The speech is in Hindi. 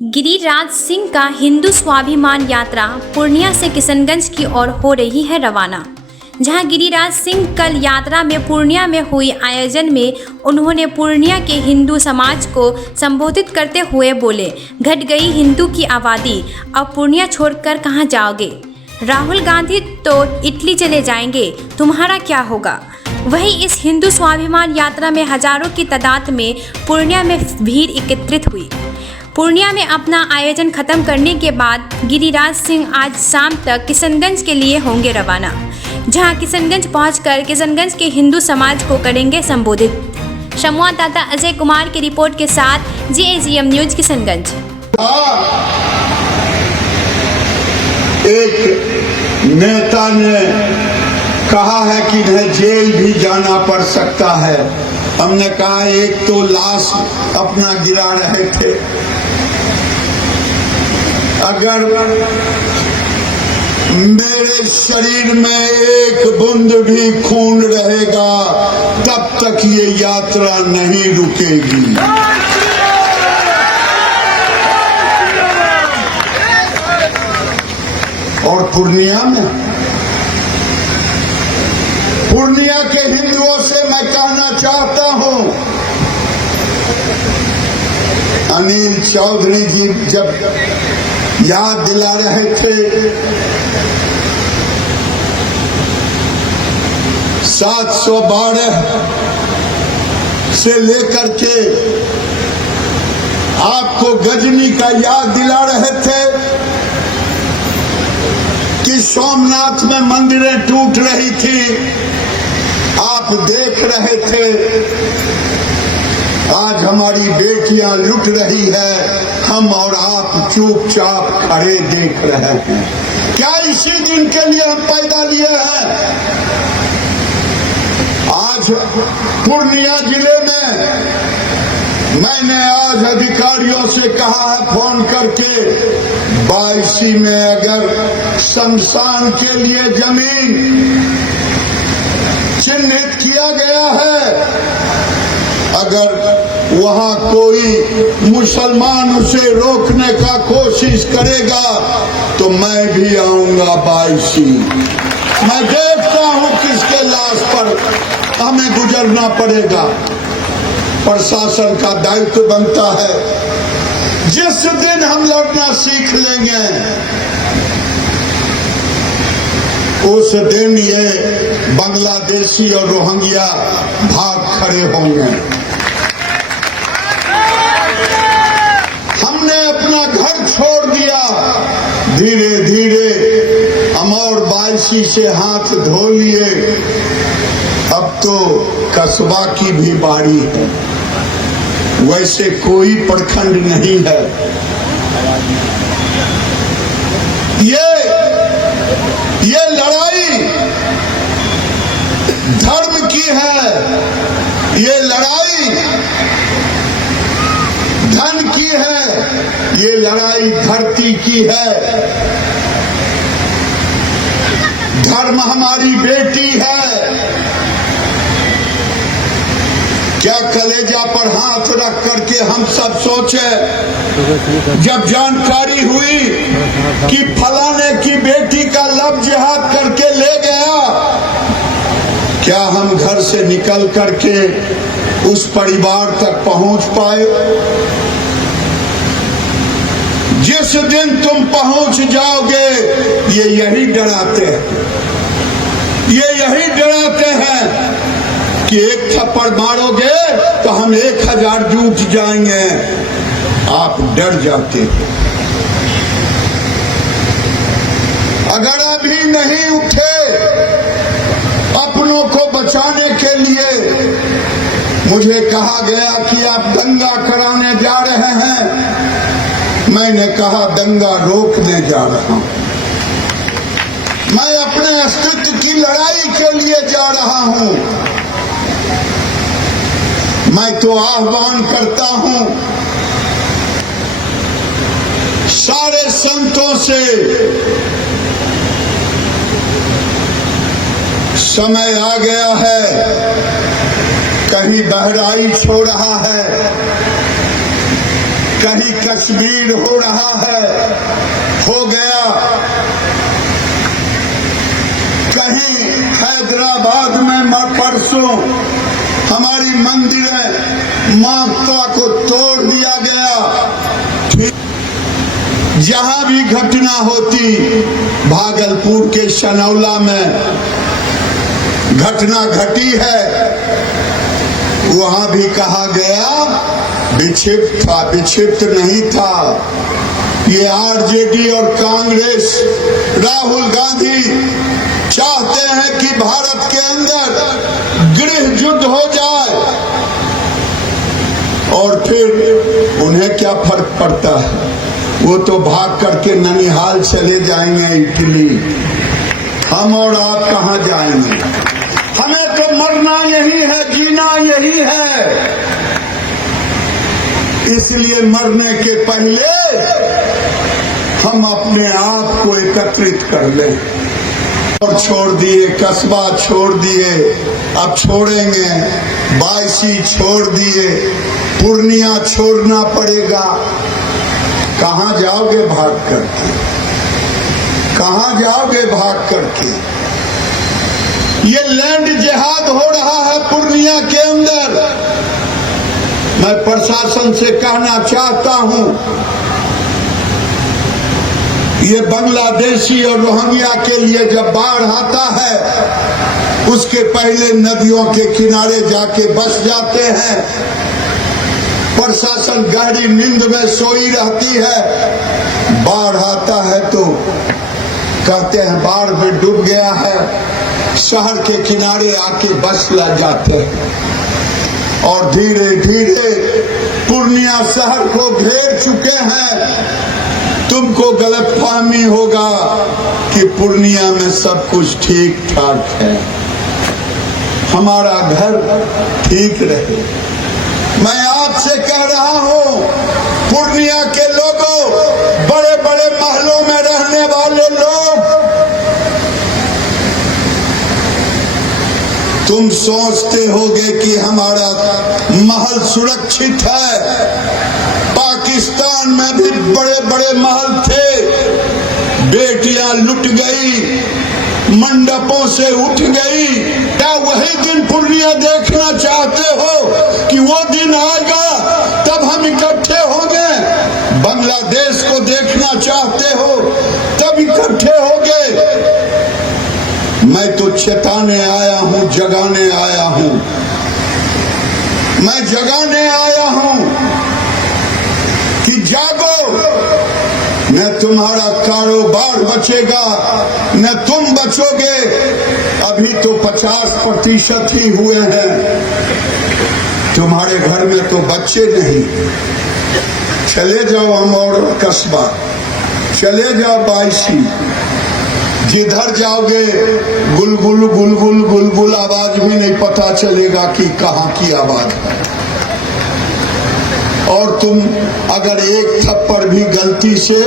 गिरिराज सिंह का हिंदू स्वाभिमान यात्रा पूर्णिया से किशनगंज की ओर हो रही है रवाना। जहां गिरिराज सिंह कल यात्रा में पूर्णिया में हुई आयोजन में उन्होंने पूर्णिया के हिंदू समाज को संबोधित करते हुए बोले, घट गई हिंदू की आबादी, अब पूर्णिया छोड़कर कहां जाओगे? राहुल गांधी तो इटली चले जाएंगे, तुम्हारा क्या होगा? वहीं इस हिंदू स्वाभिमान यात्रा में हजारों की तादाद में पूर्णिया में भीड़ एकत्रित हुई। पूर्णिया में अपना आयोजन खत्म करने के बाद गिरिराज सिंह आज शाम तक किशनगंज के लिए होंगे रवाना, जहां किशनगंज पहुंचकर किशनगंज के हिंदू समाज को करेंगे संबोधित। संवाददाता अजय कुमार की रिपोर्ट के साथ JAGM न्यूज किशनगंज। एक नेता ने कहा है कि इन्हें जेल भी जाना पड़ सकता है। हमने कहा एक तो लाश अपना गिरा रहे थे, अगर मेरे शरीर में एक बूंद भी खून रहेगा तब तक ये यात्रा नहीं रुकेगी। और पूर्णिया के हिंदुओं से मैं कहना चाहता हूं, अनिल चौधरी जी जब याद दिला रहे थे 712 से लेकर के आपको गजनी का याद दिला रहे थे कि सोमनाथ में मंदिरें टूट रही थी, आप देख रहे थे। आज हमारी बेटियां लुट रही है, हम और आप चुपचाप खड़े देख रहे हैं। क्या इसी दिन के लिए हम पैदा लिए हैं? आज पूर्णिया जिले में मैंने आज अधिकारियों से कहा है फोन करके, 22 में अगर शमशान के लिए जमीन चिन्हित किया गया है, अगर वहां कोई मुसलमान उसे रोकने का कोशिश करेगा तो मैं भी आऊंगा 22। मैं देखता हूं किसके लाश पर हमें गुजरना पड़ेगा। प्रशासन का दायित्व बनता है, जिस दिन हम लड़ना सीख लेंगे उस दिन ये बांग्लादेशी और रोहिंग्या भाग खड़े होंगे। हमने अपना घर छोड़ दिया, धीरे धीरे हम और 22 से हाथ धो लिए, अब तो कस्बा की भी बारी है। वैसे कोई प्रखंड नहीं है। ये लड़ाई धर्म की है, ये लड़ाई धन की है, ये लड़ाई धरती की है। धर्म हमारी बेटी है। क्या कलेजा पर हाथ रख करके हम सब सोचे, जब जानकारी हुई कि फलाने की बेटी का लव जिहाद करके ले गया, क्या हम घर से निकल करके उस परिवार तक पहुंच पाए? जिस दिन तुम पहुंच जाओगे, ये यही डराते हैं, ये यही डराते हैं कि एक थप्पड़ मारोगे तो हम 1000 जूट जाएंगे। आप डर जाते हैं। अगर अभी नहीं उठे अपनों को बचाने के लिए, मुझे कहा गया कि आप दंगा कराने जा रहे हैं, मैंने कहा दंगा रोकने जा रहा हूं। मैं अपने अस्तित्व की लड़ाई के लिए जा रहा हूं। मैं तो आह्वान करता हूं सारे संतों से, समय आ गया है, कहीं बहराइच हो रहा है, कहीं कश्मीर हो रहा है, हो गया, कहीं हैदराबाद में परसों हमारी मंदिरें माता को तोड़ दिया गया। जहां भी घटना होती, भागलपुर के सनौला में घटना घटी है, वहां भी कहा गया विक्षिप्त था, विक्षिप्त नहीं था। ये आरजेडी और कांग्रेस, राहुल गांधी चाहते हैं कि भारत के अंदर गृह युद्ध हो जाए, और फिर उन्हें क्या फर्क पड़ता है, वो तो भाग करके ननिहाल चले जाएंगे, इटली। हम और आप कहां जाएंगे? हमें तो मरना यही है, जीना यही है। इसलिए मरने के पहले हम अपने आप को एकत्रित कर लें। और छोड़ दिए, कस्बा छोड़ दिए, अब छोड़ेंगे, बायसी छोड़ दिए, पूर्णिया छोड़ना पड़ेगा। कहां जाओगे भाग करके? कहां जाओगे भाग करके? ये लैंड जिहाद हो रहा है पूर्णिया के अंदर। मैं प्रशासन से कहना चाहता हूं, ये बांग्लादेशी और रोहिंग्या के लिए जब बाढ़ आता है, उसके पहले नदियों के किनारे जाके बस जाते हैं। प्रशासन गहरी नींद में सोई रहती है। बाढ़ आता है तो कहते हैं बाढ़ में डूब गया है, शहर के किनारे आके बस लग जाते हैं, और धीरे धीरे पूर्णिया शहर को घेर चुके हैं। तुमको गलतफहमी होगा कि पूर्णिया में सब कुछ ठीक ठाक है, हमारा घर ठीक रहे। मैं आपसे कह रहा हूं, पूर्णिया के लोगों, बड़े बड़े महलों में रहने वाले लोग, तुम सोचते होगे कि हमारा महल सुरक्षित है। पाकिस्तान में भी बड़े बड़े महल थे, बेटियां लुट गई, मंडपों से उठ गई। क्या वही दिन पूर्णिया देखना चाहते हो कि वो दिन आएगा तब हम इकट्ठे होंगे? बांग्लादेश को देखना चाहते हो तब इकट्ठे होंगे? मैं तो चेताने आया हूं, जगाने आया हूं। मैं जगाने आया हूं कि जागो, न तुम्हारा कारोबार बचेगा, न तुम बचोगे। अभी तो 50% ही हुए हैं, तुम्हारे घर में तो बच्चे नहीं। चले जाओ अमौर कस्बा, चले जाओ बायसी, जिधर जाओगे गुलगुल गुलगुल गुलगुल आवाज भी नहीं पता चलेगा कि कहाँ की आवाज है। और तुम अगर एक थप्पड़ भी गलती से